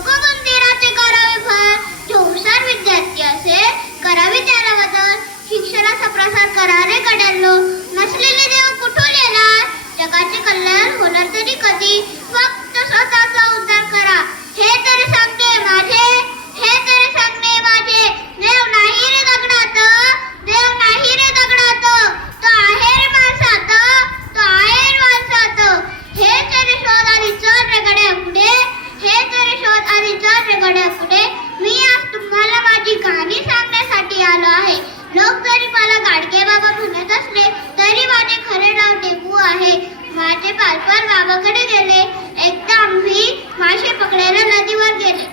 लोकमंदिराचे करावे विद्यार्थी असे करावे त्याला बदल शिक्षणाचा प्रसार करारे कडालो. नसलेले देव कुठून येणार? जगाचे कल्याण होणार तरी कधी? ते पालपर बाबाकडे गेले. एकदा आम्ही मासे पकडायला नदीवर गेले.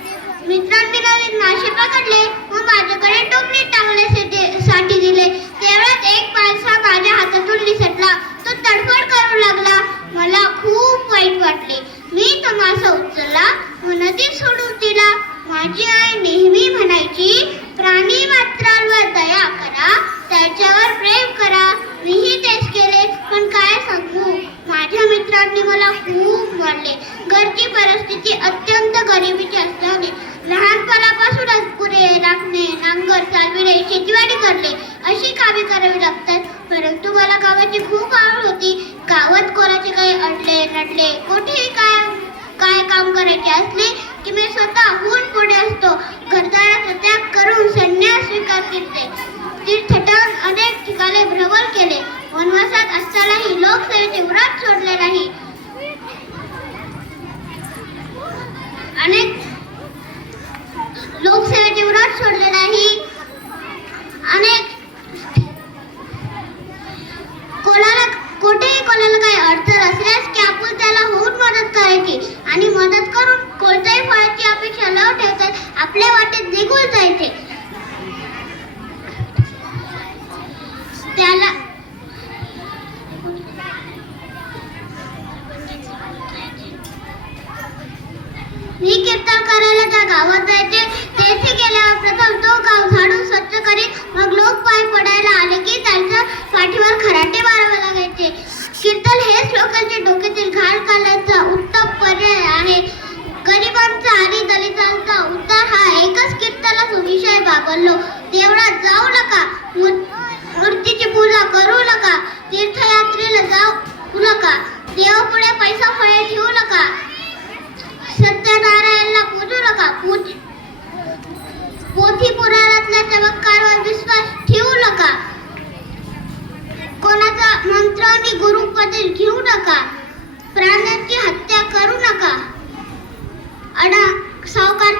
मित्रांनी नदीत मासे पकडले. व माझ्याकडे टोपली टाकण्यासाठी दिले. तेवढ्यात एक माणसा माझ्या हातातून निसटला. तो तडफड करू लागला. मला खूप वाईट वाटले. मी तो मासा उचलला व नदीत सोडून दिला. माझी आई नेहमी माझ्या मला खूप वाढले घरची परिस्थिती अत्यंत गरिबीची असल्याने लहानपणापासूनच पुरे राखणे नांगर चालविणे शेतीवाडी करणे अशी कामे करावी लागतात. परंतु मला गावाची खूप आवड होती. गावात कोणाचे काही अडले नडले कुठेही काय काय काम करायचे असले की मी स्वतःहून पुढे असतो. घरदाराचा त्याग करून संन्यास स्वीकार करते तीर्थटन अनेक ठिकाणी भ्रमण केले. वनवासात असतानाही लोकसेवेचे व्रत सोडले नाही अनेक लोकसेवेचे व्रत सोडले नाही अनेक कोणाला कुठेही कोणाला काही अडचण असल्यास की आपण त्याला होऊन मदत करायची आणि मदत करून कोणत्याही फळाची अपेक्षा न ठेवता आपल्या वाटेत निघून जायचे. त्याला मी कीर्तन करायला त्या गावात कोणाचा मंत्रावनी गुरुपदी घेऊ नका. प्राण्यांची हत्या करू नका. अडा सावकार